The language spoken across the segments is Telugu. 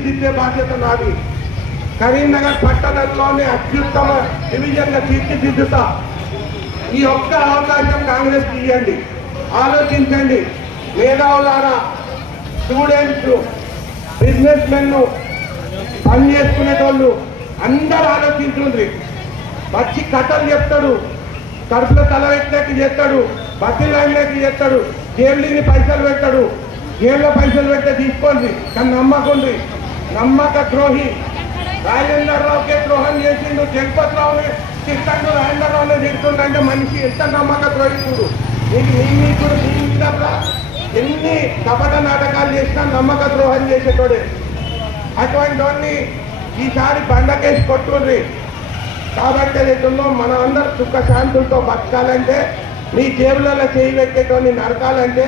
తీర్చిదిద్దే బాధ్యత నాది. కరీంనగర్ పట్టణంలోనే అత్యుత్తమ డివిజన్గా తీర్చిదిద్దుతా. ఈ ఒక్క అవకాశం కాంగ్రెస్ ఇవ్వండి. ఆలోచించండి మేధావులారా, స్టూడెంట్స్, బిజినెస్ మెన్, పని చేసుకునేటోళ్ళు అందరూ ఆలోచించుండ్రి. వచ్చి కథలు చెప్తాడు, కడుపులో తల పెట్టినట్టు చేస్తాడు, బస్సు లైన్లోకి చేస్తాడు, జైలుని పైసలు పెట్టాడు. జైల్లో పైసలు పెడితే తీసుకోండి, కానీ నమ్మకండి. నమ్మక ద్రోహి. రాజేంద్రరావుకే ద్రోహం చేసిండు, జగపతి రావుని తిట్టండు, రాజేంద్రరావునే తిడుతుండే మనిషి ఎంత నమ్మక ద్రోహితుడు. మీకు ఎన్ని కపట నాటకాలు చేసినా నమ్మక ద్రోహం చేసేటోడే. అటువంటి వాడిని ఈసారి బండకేసి కొట్టుండ్రి. కాబట్టి రైతుల్లో మన అందరు సుఖ శాంతులతో బతకాలంటే, మీ జేబులలో చేయి పెట్టేటోని నరకాలంటే,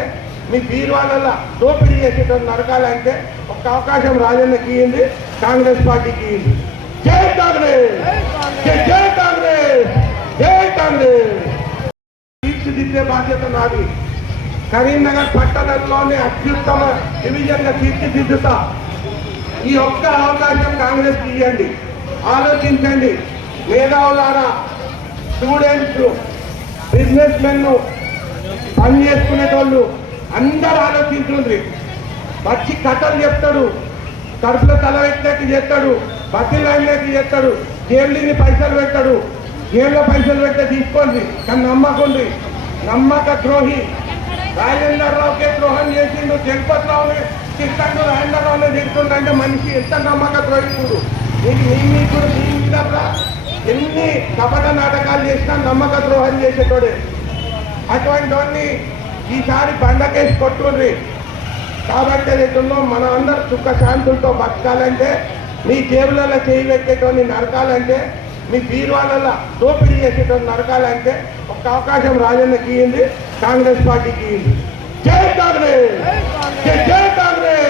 మీ బీరువాళ్ళ దోపిడీ చేసేటోని నరకాలంటే ఒక అవకాశం రాజన్నకి ఇయ్యింది, కాంగ్రెస్ పార్టీకి ఇయ్యింది. జై కాంగ్రెస్, జై కాంగ్రెస్, జై కాంగ్రెస్. తీర్చిదిద్దే బాధ్యత నాది. కరీంనగర్ పట్టణంలోనే అత్యుత్తమ డివిజన్గా తీర్చిదిద్దుతా. ఈ ఒక్క అవకాశం కాంగ్రెస్ ఇవ్వండి. ఆలోచించండి మేధావులారా, స్టూడెంట్స్, బిజినెస్ మెన్, పని చేసుకునేటోళ్ళు అందరూ ఆలోచించుండ్రి. వచ్చి కథలు చెప్తాడు, కడుపులో తల పెట్టినట్టు చేస్తాడు, బస్సు లైన్లోకి చేస్తాడు, జైలుని పైసలు పెట్టాడు. జైల్లో పైసలు పెడితే తీసుకోండి, కానీ నమ్మకండి. నమ్మక ద్రోహి. రాజేంద్రరావుకే ద్రోహం చేసిండు, జగపతి రావుని తిట్టండు, రాజేంద్రరావునే తిడుతుండే మనిషి ఎంత నమ్మక ద్రోహితుడు. మీకు ఎన్ని కపట నాటకాలు చేసినా నమ్మక ద్రోహం చేసేటోడే. అటువంటి వాడిని ఈసారి బండకేసి కొట్టుండ్రి. కాబట్టి రైతుల్లో మన అందరు సుఖ శాంతులతో బతకాలంటే, మీ జేబులలో చేయి పెట్టేటోని నరకాలంటే, మీ బీరువాళ్ళ దోపిడీ చేసేటోని నరకాలంటే ఒక అవకాశం రాజన్నకి ఇయ్యింది, కాంగ్రెస్ పార్టీకి ఇయ్యింది. జై కాంగ్రెస్, జై కాంగ్రెస్.